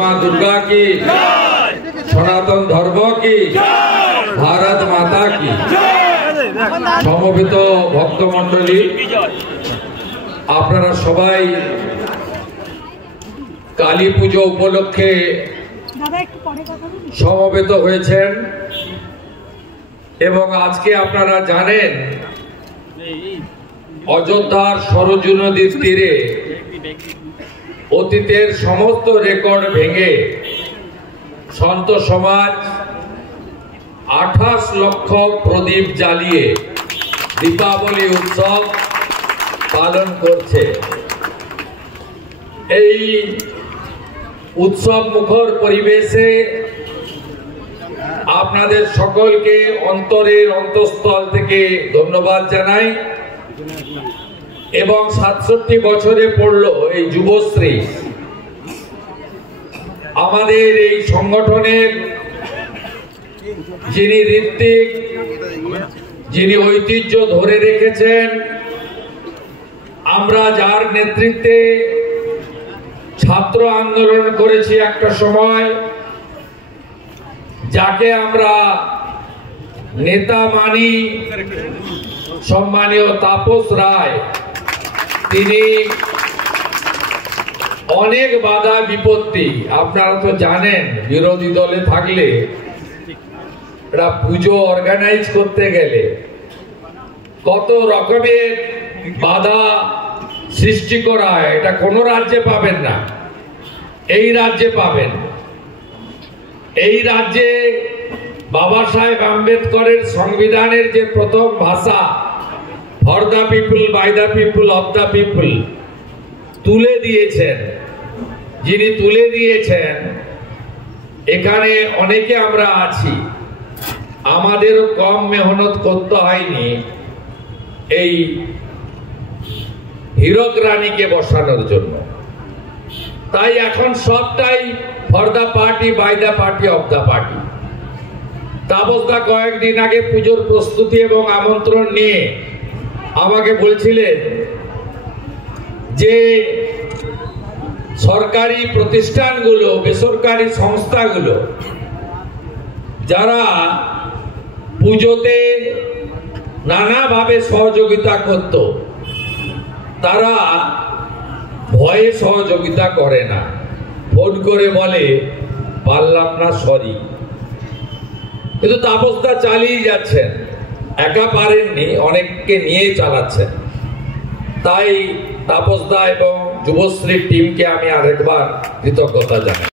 माँ दुर्गा की, सनातन धर्म की, भारत माता की। समवेत भक्तमंडली आपनारा सबाई काली पुजो उपलक्षे समवेत हয়েছেন এবং আজকে আপনারা জানেন অযোধ্যার সরজু নদীর তীরে অতীতের সমস্ত রেকর্ড ভেঙে সন্ত সমাজ 28 লক্ষ প্রদীপ জ্বালিয়ে দীপাবলি উৎসব পালন করছে। এই উৎসব মুখর পরিবেশে আপনাদের সকলকে অন্তরের অন্তঃস্থল থেকে ধন্যবাদ জানাই এবং 67 বছরে পড়লো এই যুবশ্রী আমাদের এই সংগঠনের যিনি ঋত্বিক, যিনি ঐতিহ্য ধরে রেখেছেন, আমরা যার নেতৃত্বে ছাত্র আন্দোলন করেছি একটা সময়, যাকে আমরা নেতা মানি, সম্মানীয় তাপস রায়, তিনি অনেক বাধা বিপত্তি, আপনারা তো জানেন বিরোধী দলে থাকলে এটা পুজো অর্গানাইজ করতে গেলে কত রকমের বাধা সৃষ্টি করা হয়, এটা কোন রাজ্যে পাবেন না, এই রাজ্যে পাবেন। এই রাজ্যে বাবা সাহেব আম্বেদকরের সংবিধানের যে প্রথম ভাষা for the people, by the people, of the people তুলে দিয়েছেন, যিনি তুলে দিয়েছেন, এখানে অনেকে আমরা আছি, আমাদেরও কম মেহনত করতে হয়নি এই হীরক রানীকে বসানোর জন্য। তাই এখন সবটাই for the party, by the party, of the party. তাপসদা কয়েকদিন আগে পুজোর প্রস্তুতি এবং আমন্ত্রণ নিয়ে আমাকে বলছিলেন যে সরকারি প্রতিষ্ঠানগুলো, বেসরকারি সংস্থাগুলো যারা পুজোতে নানাভাবে সহযোগিতা করত, তারা ভয়ে সহযোগিতা করে না, ফোন করে বলে পারলাম না, সরি। কিন্তু তাপসদা চালিয়ে যাচ্ছেন, একা পারেননি, অনেককে নিয়ে চালাচ্ছেন। তাই তাপসদা এবং যুবশ্রী টিমকে আমি আরেকবার কৃতজ্ঞতা জানাই।